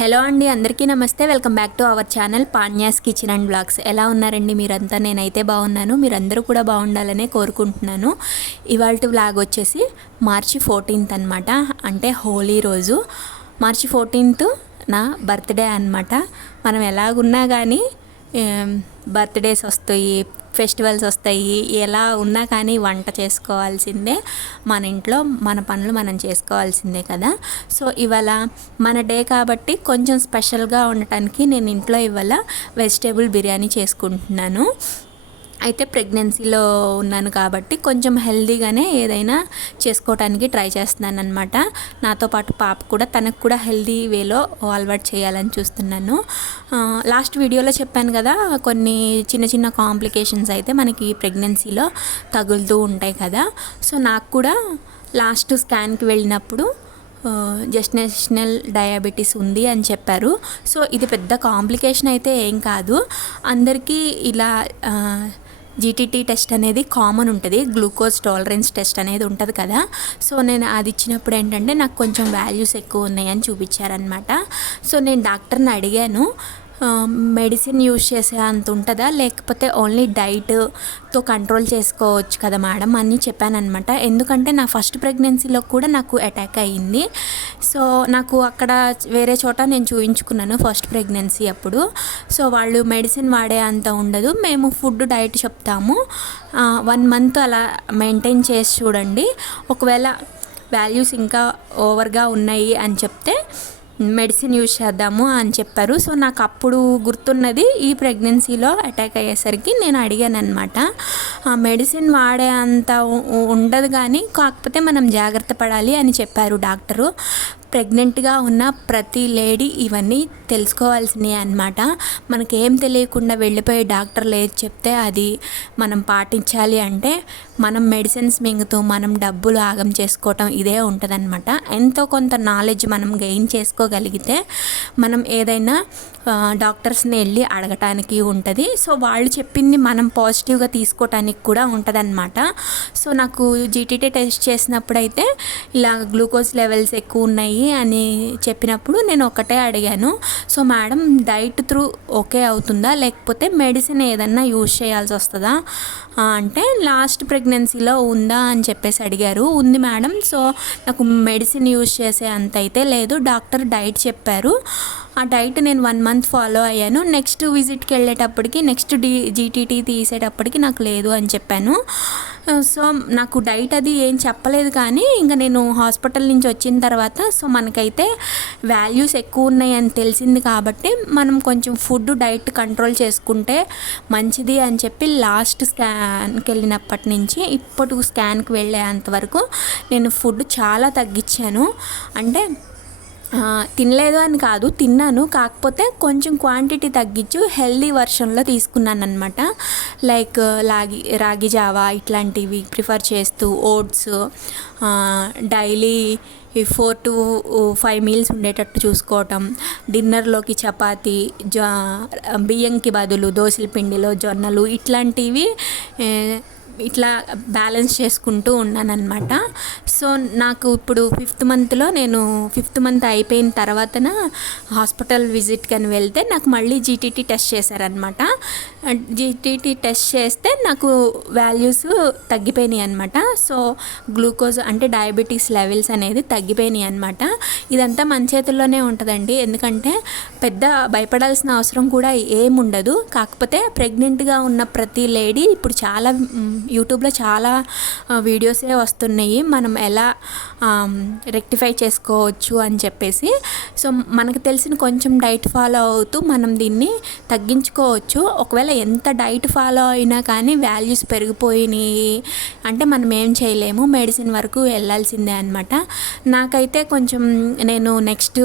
Hello అండి అందరికీ నమస్తే. Welcome back to our channel Panya's kitchen and blogs. ఎలా ఉన్నారండి మీరంతా? నేనైతే బాగున్నాను. మీరందరూ కూడా బాగుండాలనే కోరుకుంటున్నాను. ఇవాళ బ్లాగ్ వచ్చేసి మార్చి ఫోర్టీన్త్ అనమాట అంటే హోలీ రోజు. మార్చి ఫోర్టీన్త్ నా బర్త్డే అనమాట మనం ఎలాగున్నా కానీ బర్త్డేస్ వస్తాయి ఫెస్టివల్స్ వస్తాయి ఎలా ఉన్నా కానీ వంట చేసుకోవాల్సిందే. మన ఇంట్లో మన పనులు మనం చేసుకోవాల్సిందే కదా. సో ఇవాళ మన డే కాబట్టి కొంచెం స్పెషల్గా ఉండటానికి నేను ఇంట్లో ఇవాళ వెజిటేబుల్ బిర్యానీ చేసుకుంటున్నాను. అయితే ప్రెగ్నెన్సీలో ఉన్నాను కాబట్టి కొంచెం హెల్దీగానే ఏదైనా చేసుకోవడానికి ట్రై చేస్తున్నాను అనమాట నాతో పాటు పాప కూడా తనకు కూడా హెల్దీ వేలో అలవాటు చేయాలని చూస్తున్నాను. లాస్ట్ వీడియోలో చెప్పాను కదా కొన్ని చిన్న చిన్న కాంప్లికేషన్స్ అయితే మనకి ప్రెగ్నెన్సీలో తగులుతూ ఉంటాయి కదా. సో నాకు కూడా లాస్ట్ స్కాన్కి వెళ్ళినప్పుడు జస్టేషనల్ డయాబెటీస్ ఉంది అని చెప్పారు. సో ఇది పెద్ద కాంప్లికేషన్ అయితే ఏం కాదు. అందరికీ ఇలా జీటీటీ టెస్ట్ అనేది కామన్ ఉంటుంది. గ్లూకోజ్ టాలరెన్స్ టెస్ట్ అనేది ఉంటుంది కదా. సో నేను అది ఇచ్చినప్పుడు ఏంటంటే నాకు కొంచెం వాల్యూస్ ఎక్కువ ఉన్నాయని చూపించారనమాట సో నేను డాక్టర్ని అడిగాను. మెడిసిన్ యూజ్ చేసే అంత ఉంటుందా? లేకపోతే ఓన్లీ డైట్తో కంట్రోల్ చేసుకోవచ్చు కదా మేడం అని చెప్పానమాట ఎందుకంటే నా ఫస్ట్ ప్రెగ్నెన్సీలో కూడా నాకు అటాక్ అయ్యింది. సో నాకు అక్కడ వేరే చోట నేను చూపించుకున్నాను ఫస్ట్ ప్రెగ్నెన్సీ అప్పుడు. సో వాళ్ళు మెడిసిన్ వాడే అంత ఉండదు. మేము ఫుడ్ డైట్ చెప్తాము. వన్ మంత్ అలా మెయింటైన్ చేసి చూడండి. ఒకవేళ వాల్యూస్ ఇంకా ఓవర్గా ఉన్నాయి అని చెప్తే మెడిసిన్ యూజ్ చేద్దాము అని చెప్పారు. సో నాకు అప్పుడు గుర్తున్నది ఈ ప్రెగ్నెన్సీలో అటాక్ అయ్యేసరికి నేను అడిగాను అనమాట మెడిసిన్ వాడే అంత ఉండదు కానీ కాకపోతే మనం జాగ్రత్త పడాలి అని చెప్పారు డాక్టరు. ప్రెగ్నెంట్గా ఉన్న ప్రతి లేడీ ఇవన్నీ తెలుసుకోవాల్సినవి అనమాట మనకేం తెలియకుండా వెళ్ళిపోయే డాక్టర్లు ఏది చెప్తే అది మనం పాటించాలి అంటే మనం మెడిసిన్స్ మింగుతూ మనం డబ్బులు ఆగం చేసుకోవటం ఇదే ఉంటుందన్నమాట. ఎంతో కొంత నాలెడ్జ్ మనం గెయిన్ చేసుకోగలిగితే మనం ఏదైనా డాక్టర్స్ని వెళ్ళి అడగటానికి ఉంటుంది. సో వాళ్ళు చెప్పింది మనం పాజిటివ్గా తీసుకోవటానికి కూడా ఉంటుందన్నమాట. సో నాకు జీటీటీ టెస్ట్ చేసినప్పుడైతే ఇలా గ్లూకోజ్ లెవెల్స్ ఎక్కువ ఉన్నాయి అని చెప్పినప్పుడు నేను ఒకటే అడిగాను. So madam diet through okay అవుతుందా? లేకపోతే మెడిసిన్ ఏదన్నా యూజ్ చేయాల్సి వస్తుందా? అంటే లాస్ట్ ప్రెగ్నెన్సీలో ఉందా అని చెప్పేసి అడిగారు. ఉంది మేడం. సో నాకు మెడిసిన్ యూజ్ చేసే అంత అయితే లేదు. డాక్టర్ డైట్ చెప్పారు. ఆ డైట్ నేను వన్ మంత్ ఫాలో అయ్యాను. నెక్స్ట్ విజిట్కి వెళ్ళేటప్పటికి నెక్స్ట్ డి జీటీటీ తీసేటప్పటికి నాకు లేదు అని చెప్పాను. సో నాకు డైట్ అది ఏం చెప్పలేదు కానీ ఇంకా నేను హాస్పిటల్ నుంచి వచ్చిన తర్వాత సో మనకైతే వాల్యూస్ ఎక్కువ ఉన్నాయని తెలిసింది కాబట్టి మనం కొంచెం ఫుడ్ డైట్ కంట్రోల్ చేసుకుంటే మంచిది అని చెప్పి లాస్ట్ స్కాన్కి వెళ్ళినప్పటి నుంచి ఇప్పుడు స్కాన్కి వెళ్ళేంత వరకు నేను ఫుడ్ చాలా తగ్గించాను. అంటే తినలేదు అని కాదు తిన్నాను. కాకపోతే కొంచెం క్వాంటిటీ తగ్గించు హెల్దీ వర్షన్లో తీసుకున్నాను అనమాట లైక్ లాగి రాగి జావా ఇట్లాంటివి ప్రిఫర్ చేస్తూ ఓట్స్ డైలీ ఈ ఫోర్ టు ఫైవ్ మీల్స్ ఉండేటట్టు చూసుకోవటం. డిన్నర్లోకి చపాతి జ బియ్యంకి బదులు దోశల పిండిలో జొన్నలు ఇట్లాంటివి ఇట్లా బ్యాలెన్స్ చేసుకుంటూ ఉన్నానన్నమాట. సో నాకు ఇప్పుడు ఫిఫ్త్ మంత్లో నేను ఫిఫ్త్ మంత్ అయిపోయిన తర్వాతన హాస్పిటల్ విజిట్కి అని వెళ్తే నాకు మళ్ళీ జీటీటీ టెస్ట్ చేశారనమాట జీటీటీ టెస్ట్ చేస్తే నాకు వాల్యూస్ తగ్గిపోయినాయి అనమాట సో గ్లూకోజ్ అంటే డయాబెటీస్ లెవెల్స్ అనేది తగ్గిపోయినాయి అనమాట ఇదంతా మన చేతుల్లోనే ఉంటుందండి. ఎందుకంటే పెద్ద భయపడాల్సిన అవసరం కూడా ఏముండదు. కాకపోతే ప్రెగ్నెంట్గా ఉన్న ప్రతి లేడీ ఇప్పుడు చాలా యూట్యూబ్లో చాలా వీడియోసే వస్తున్నాయి. మనం ఎలా రెక్టిఫై చేసుకోవచ్చు అని చెప్పేసి. సో మనకు తెలిసిన కొంచెం డైట్ ఫాలో అవుతూ మనం దీన్ని తగ్గించుకోవచ్చు. ఒకవేళ ఎంత డైట్ ఫాలో అయినా కానీ వాల్యూస్ పెరిగిపోయినాయి. అంటే మనం ఏం చేయలేము. మెడిసిన్ వరకు వెళ్ళాల్సిందే అనమాట నాకైతే కొంచెం నేను నెక్స్ట్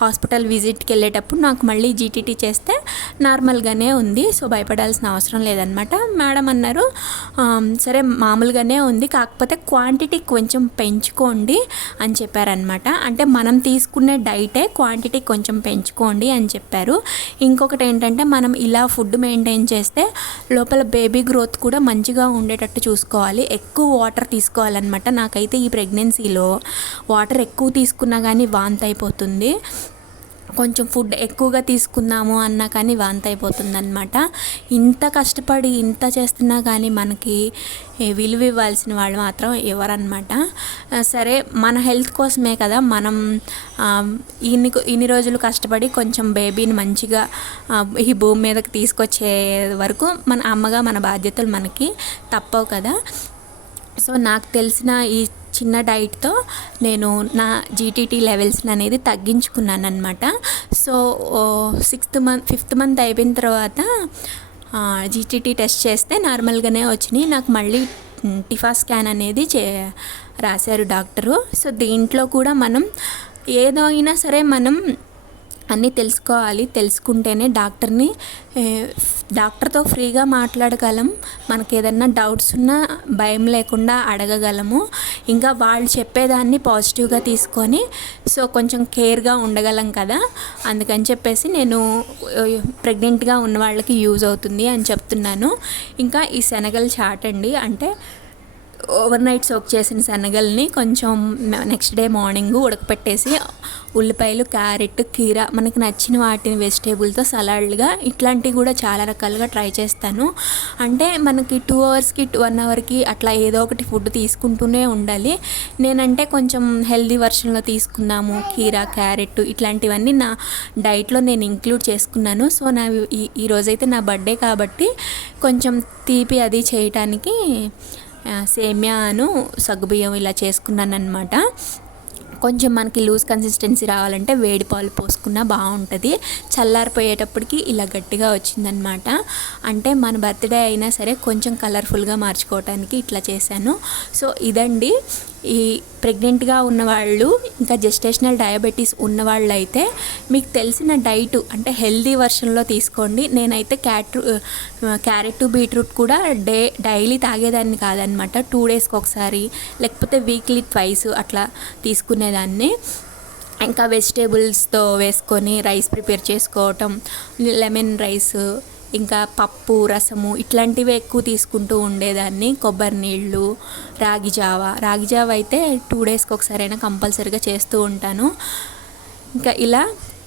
హాస్పిటల్ విజిట్కి వెళ్ళేటప్పుడు నాకు మళ్ళీ జీటీటీ చేస్తే నార్మల్గానే ఉంది. సో భయపడాల్సిన అవసరం లేదనమాట మేడం అన్నారు సరే మామూలుగానే ఉంది. కాకపోతే క్వాంటిటీ కొంచెం పెంచుకోండి అని చెప్పారనమాట అంటే మనం తీసుకునే డైటే క్వాంటిటీ కొంచెం పెంచుకోండి అని చెప్పారు. ఇంకొకటి ఏంటంటే మనం ఇలా ఫుడ్ మెయింటైన్ చేస్తే లోపల బేబీ గ్రోత్ కూడా మంచిగా ఉండేటట్టు చూసుకోవాలి. ఎక్కువ వాటర్ తీసుకోవాలన్నమాట నాకైతే ఈ ప్రెగ్నెన్సీలో వాటర్ ఎక్కువ తీసుకున్నా కానీ వాంత్ అయిపోతుంది కొంచెం ఫుడ్ ఎక్కువగా తీసుకుందాము అన్నా కానీ వాంత అయిపోతుందన్నమాట. ఇంత కష్టపడి ఇంత చేస్తున్నా కానీ మనకి విలువ ఇవ్వాల్సిన వాళ్ళు మాత్రం ఎవరన్నమాట. సరే మన హెల్త్ కోసమే కదా మనం ఇన్ని ఇన్ని రోజులు కష్టపడి కొంచెం బేబీని మంచిగా ఈ భూమి మీదకి తీసుకొచ్చే వరకు మన అమ్మగా మన బాధ్యతలు మనకి తప్పవు కదా. సో నాకు తెలిసిన ఈ చిన్న డైట్తో నేను నా జీటీటీ లెవెల్స్ని అనేది తగ్గించుకున్నాను అనమాట so sixth month fifth month అయిపోయిన తర్వాత జీటీటీ టెస్ట్ చేస్తే నార్మల్గానే వచ్చినాయి. నాకు మళ్ళీ టిఫా స్కాన్ అనేది చే రాశారు డాక్టరు. సో దీంట్లో కూడా మనం ఏదో అయినా సరే మనం అన్నీ తెలుసుకోవాలి తెలుసుకుంటేనే డాక్టర్ని డాక్టర్తో ఫ్రీగా మాట్లాడగలం. మనకి ఏదన్నా డౌట్స్ ఉన్నా భయం లేకుండా అడగగలము. ఇంకా వాళ్ళు చెప్పేదాన్ని పాజిటివ్గా తీసుకొని సో కొంచెం కేర్గా ఉండగలం కదా. అందుకని చెప్పేసి నేను ప్రెగ్నెంట్గా ఉన్న వాళ్ళకి యూజ్ అవుతుంది అని చెప్తున్నాను. ఇంకా ఈ శనగలు చాటండి అంటే ఓవర్ నైట్ సోక్ చేసిన శనగల్ని కొంచెం నెక్స్ట్ డే మార్నింగ్ ఉడకపెట్టేసి ఉల్లిపాయలు క్యారెట్ కీర మనకు నచ్చిన వాటిని వెజిటేబుల్తో సలాడ్లుగా ఇట్లాంటివి కూడా చాలా రకాలుగా ట్రై చేస్తాను. అంటే మనకి టూ అవర్స్కి వన్ అవర్కి అట్లా ఏదో ఒకటి ఫుడ్ తీసుకుంటూనే ఉండాలి. నేనంటే కొంచెం హెల్దీ వర్షన్లో తీసుకుందాము కీర క్యారెట్ ఇట్లాంటివన్నీ నా డైట్లో నేను ఇంక్లూడ్ చేసుకున్నాను. సో నా ఈ ఈ నా బర్త్డే కాబట్టి కొంచెం తీపి అది చేయటానికి సేమ్యాను సగ్గుబియ్యం ఇలా చేసుకున్నాను అనమాట కొంచెం మనకి లూజ్ కన్సిస్టెన్సీ రావాలంటే వేడి పాలు పోసుకున్నా బాగుంటుంది. చల్లారిపోయేటప్పటికి ఇలా గట్టిగా వచ్చిందనమాట అంటే మన బర్త్డే అయినా సరే కొంచెం కలర్ఫుల్గా మార్చుకోవటానికి ఇట్లా చేశాను. సో ఇదండి. ఈ ప్రెగ్నెంట్గా ఉన్నవాళ్ళు ఇంకా జెస్టేషనల్ డయాబెటీస్ ఉన్నవాళ్ళు అయితే మీకు తెలిసిన డైట్ అంటే హెల్దీ వర్షన్లో తీసుకోండి. నేనైతే క్యాట్ క్యారెట్ బీట్రూట్ కూడా డే డైలీ తాగేదాన్ని కాదనమాట టూ డేస్కి ఒకసారి లేకపోతే వీక్లీ ట్వైస్ అట్లా తీసుకునేదాన్ని. ఇంకా వెజిటేబుల్స్తో వేసుకొని రైస్ ప్రిపేర్ చేసుకోవటం లెమన్ రైస్ ఇంకా పప్పు రసము ఇట్లాంటివి ఎక్కువ తీసుకుంటూ ఉండేదాన్ని. కొబ్బరి నీళ్ళు రాగి జావ. రాగి జావ అయితే టూ డేస్కి ఒకసారైనా కంపల్సరీగా చేస్తూ ఉంటాను. ఇంకా ఇలా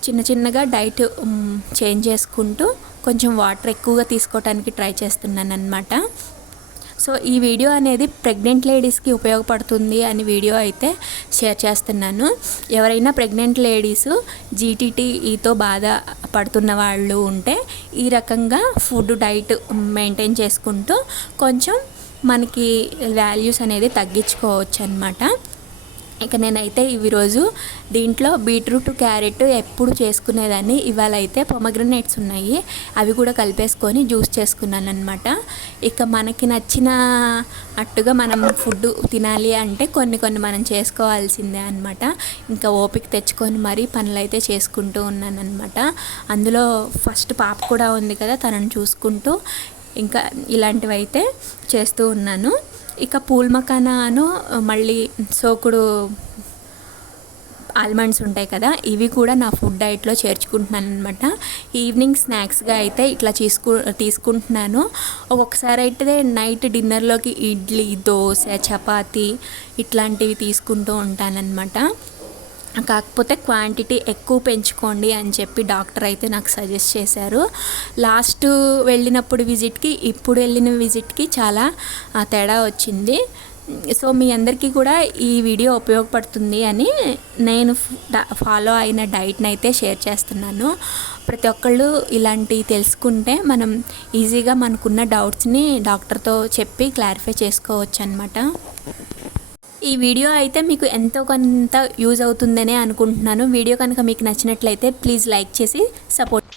చిన్న చిన్నగా డైట్ చేంజ్ చేసుకుంటూ కొంచెం వాటర్ ఎక్కువగా తీసుకోవడానికి ట్రై చేస్తున్నాను అనమాట సో ఈ వీడియో అనేది ప్రెగ్నెంట్ లేడీస్కి ఉపయోగపడుతుంది అని వీడియో అయితే షేర్ చేస్తున్నాను. ఎవరైనా ప్రెగ్నెంట్ లేడీస్ జీటీటీతో బాధ పడుతున్న వాళ్ళు ఉంటే ఈ రకంగా ఫుడ్ డైట్ మెయింటైన్ చేసుకుంటూ కొంచెం మనకి వాల్యూస్ అనేది తగ్గించుకోవచ్చు అనమాట ఇక నేనైతే ఇవి రోజు దీంట్లో బీట్రూట్ క్యారెట్ ఎప్పుడు చేసుకునేదాన్ని. ఇవాళ అయితే పొమగ్రనేట్స్ ఉన్నాయి. అవి కూడా కలిపేసుకొని జ్యూస్ చేసుకున్నాను అనమాట ఇక మనకి నచ్చిన అట్టుగా మనం ఫుడ్ తినాలి అంటే కొన్ని కొన్ని మనం చేసుకోవాల్సిందే అనమాట ఇంకా ఓపిక తెచ్చుకొని మరీ పనులు అయితే చేసుకుంటూ ఉన్నాను అనమాట అందులో ఫస్ట్ పాప కూడా ఉంది కదా తనను చూసుకుంటూ ఇంకా ఇలాంటివి అయితే చేస్తూ ఉన్నాను. ఇక పూల్ మకానాను మళ్ళీ సోకుడు ఆల్మండ్స్ ఉంటాయి కదా ఇవి కూడా నా ఫుడ్ డైట్లో చేర్చుకుంటున్నాను అనమాట ఈవినింగ్ స్నాక్స్గా అయితే ఇట్లా తీసుకు తీసుకుంటున్నాను. ఒక్కొక్కసారి అయితే నైట్ డిన్నర్లోకి ఇడ్లీ దోశ చపాతీ ఇట్లాంటివి తీసుకుంటూ ఉంటానన్నమాట. కాకపోతే క్వాంటిటీ ఎక్కువ పెంచుకోండి అని చెప్పి డాక్టర్ అయితే నాకు సజెస్ట్ చేశారు. లాస్ట్ వెళ్ళినప్పుడు విజిట్కి ఇప్పుడు వెళ్ళిన విజిట్కి చాలా తేడా వచ్చింది. సో మీ అందరికీ కూడా ఈ వీడియో ఉపయోగపడుతుంది అని నేను ఫాలో అయిన డైట్ని అయితే షేర్ చేస్తున్నాను. ప్రతి ఒక్కళ్ళు ఇలాంటివి తెలుసుకుంటే మనం ఈజీగా మనకున్న డౌట్స్ని డాక్టర్తో చెప్పి క్లారిఫై చేసుకోవచ్చు అనమాట ఈ వీడియో అయితే మీకు ఎంతో కొంత యూజ్ అవుతుందనే అనుకుంటున్నాను. వీడియో కనుక మీకు నచ్చినట్లయితే ప్లీజ్ లైక్ చేసి సపోర్ట్